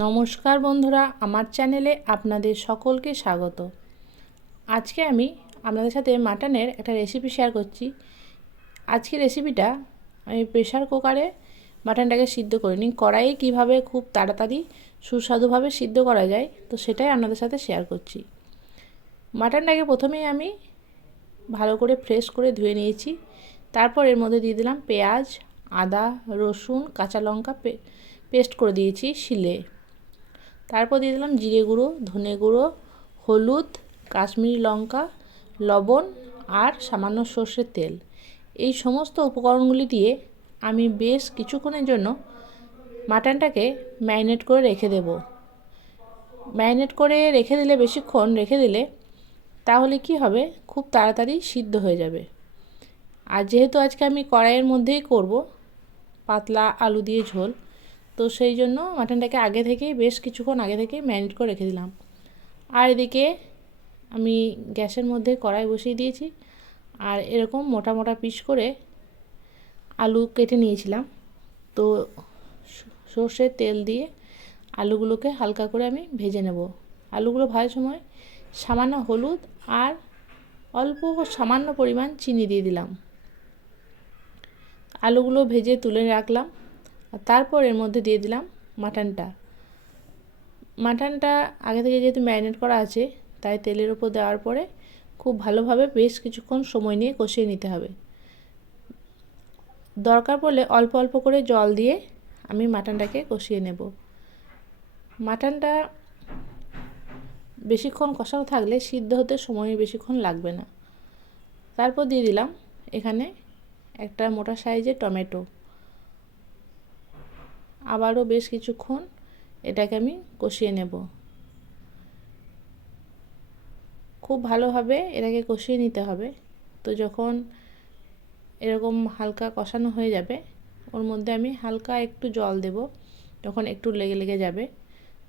নমস্কার বন্ধুরা, আমার চ্যানেলে আপনাদের সকলকে স্বাগত। আজকে আমি আপনাদের সাথে মাটনের একটা রেসিপি শেয়ার করছি। আজকে রেসিপিটা আমি প্রেশার কুকারে মাটনটাকে সিদ্ধ করে নিই। কড়াইয়ে কীভাবে খুব তাড়াতাড়ি সুস্বাদুভাবে সিদ্ধ করা যায়, তো সেটাই আপনাদের সাথে শেয়ার করছি। মাটনটাকে প্রথমেই আমি ভালো করে ফ্রেশ করে ধুয়ে নিয়েছি। তারপর এর মধ্যে দিয়ে দিলাম পেঁয়াজ, আদা, রসুন, কাঁচা লঙ্কা পেস্ট করে দিয়েছি শিলে। তারপর দিয়ে দিলাম জিরে গুঁড়ো, ধনে গুঁড়ো, হলুদ, কাশ্মীরি লঙ্কা, লবণ আর সামান্য সর্ষের তেল। এই সমস্ত উপকরণগুলি দিয়ে আমি বেশ কিছুক্ষণের জন্য মাটনটাকে ম্যারিনেট করে রেখে দেব। ম্যারিনেট করে রেখে দিলে, বেশিক্ষণ রেখে দিলে তাহলে কি হবে, খুব তাড়াতাড়ি সিদ্ধ হয়ে যাবে। আর যেহেতু আজকে আমি কড়াইয়ের মধ্যেই করব পাতলা আলু দিয়ে ঝোল, তো সেই জন্য মাটনটাকে আগে থেকেই বেশ কিছুক্ষণ আগে থেকেই ম্যারিনেট করে রেখে দিলাম। আর এদিকে আমি গ্যাসের মধ্যে কড়াই বসিয়ে দিয়েছি আর এরকম মোটা মোটা পিস করে আলু কেটে নিয়েছিলাম। তো সর্ষের তেল দিয়ে আলুগুলোকে হালকা করে আমি ভেজে নেব। আলুগুলো ভাজার সময় সামান্য হলুদ আর অল্প সামান্য পরিমাণ চিনি দিয়ে দিলাম। আলুগুলো ভেজে তুলে রাখলাম আর তারপর এর মধ্যে দিয়ে দিলাম মাটনটা আগে থেকে যেহেতু ম্যারিনেট করা আছে, তাই তেলের উপর দেওয়ার পরে খুব ভালোভাবে বেশ কিছুক্ষণ সময় নিয়ে কষিয়ে নিতে হবে। দরকার পড়লে অল্প অল্প করে জল দিয়ে আমি মাটনটাকে কষিয়ে নেব। মাটনটা বেশিক্ষণ কষানো থাকলে সিদ্ধ হতে সময় বেশিক্ষণ লাগবে না। তারপর দিয়ে দিলাম এখানে একটা মোটা সাইজের টমেটো। আবারও বেশ কিছুক্ষণ এটাকে আমি কষিয়ে নেব। খুব ভালোভাবে এটাকে কষিয়ে নিতে হবে। তো যখন এরকম হালকা কষানো হয়ে যাবে, ওর মধ্যে আমি হালকা একটু জল দেব, যখন একটু লেগে লেগে যাবে।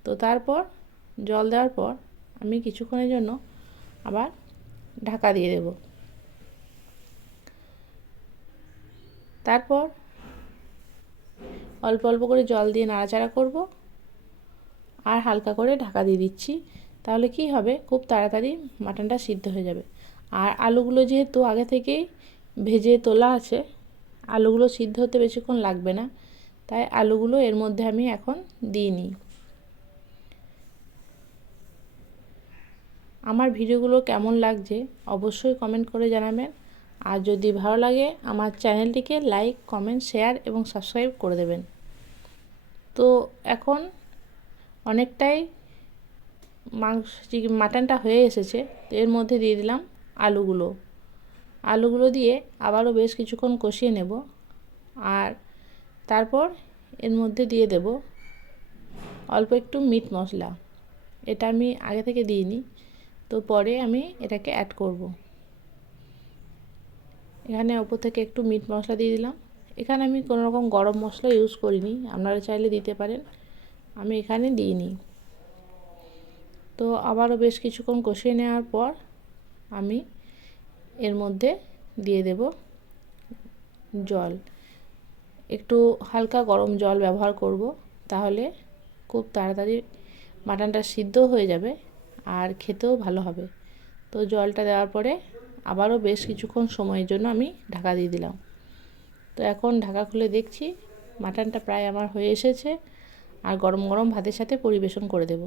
তো তারপর জল দেওয়ার পর আমি কিছুক্ষণের জন্য আবার ঢাকা দিয়ে দেব। তারপর অল্প অল্প করে জল দিয়ে নাড়াচাড়া করব আর হালকা করে ঢাকা দিয়ে দিচ্ছি। তাহলে কি হবে, খুব তাড়াতাড়ি মাটনটা সিদ্ধ হয়ে যাবে। আর আলুগুলো যেহেতু আগে থেকেই ভেজে তোলা আছে, আলুগুলো সিদ্ধ হতে বেশিক্ষণ লাগবে না, তাই আলুগুলো এর মধ্যে আমি এখন দিইনি। আমার ভিডিওগুলো কেমন লাগছে অবশ্যই কমেন্ট করে জানাবেন। আর যদি ভালো লাগে আমার চ্যানেলটিকে লাইক, কমেন্ট, শেয়ার এবং সাবস্ক্রাইব করে দেবেন। তো এখন অনেকটাই মাটনটা হয়ে এসেছে। তো এর মধ্যে দিয়ে দিলাম আলুগুলো দিয়ে আবারও বেশ কিছুক্ষণ কষিয়ে নেব। আর তারপর এর মধ্যে দিয়ে দেব অল্প একটু মিট মশলা। এটা আমি আগে থেকে দিইনি, তো পরে আমি এটাকে অ্যাড করব। এখানে ওপর থেকে একটু মিট মশলা দিয়ে দিলাম। এখানে আমি কোনো রকম গরম মশলা ইউজ করিনি, আপনারা চাইলে দিতে পারেন, আমি এখানে দিইনি। তো আবারও বেশ কিছুক্ষণ কষিয়ে নেওয়ার পর আমি এর মধ্যে দিয়ে দেব জল। একটু হালকা গরম জল ব্যবহার করব, তাহলে খুব তাড়াতাড়ি মাটনটা সিদ্ধ হয়ে যাবে আর খেতেও ভালো হবে। তো জলটা দেওয়ার পরে আবারও বেশ কিছুক্ষণ সময়ের জন্য আমি ঢাকা দিয়ে দিলাম। তো এখন ঢাকা খুলে দেখছি মাটনটা প্রায় আমার হয়ে এসেছে আর গরম গরম ভাতের সাথে পরিবেশন করে দেব।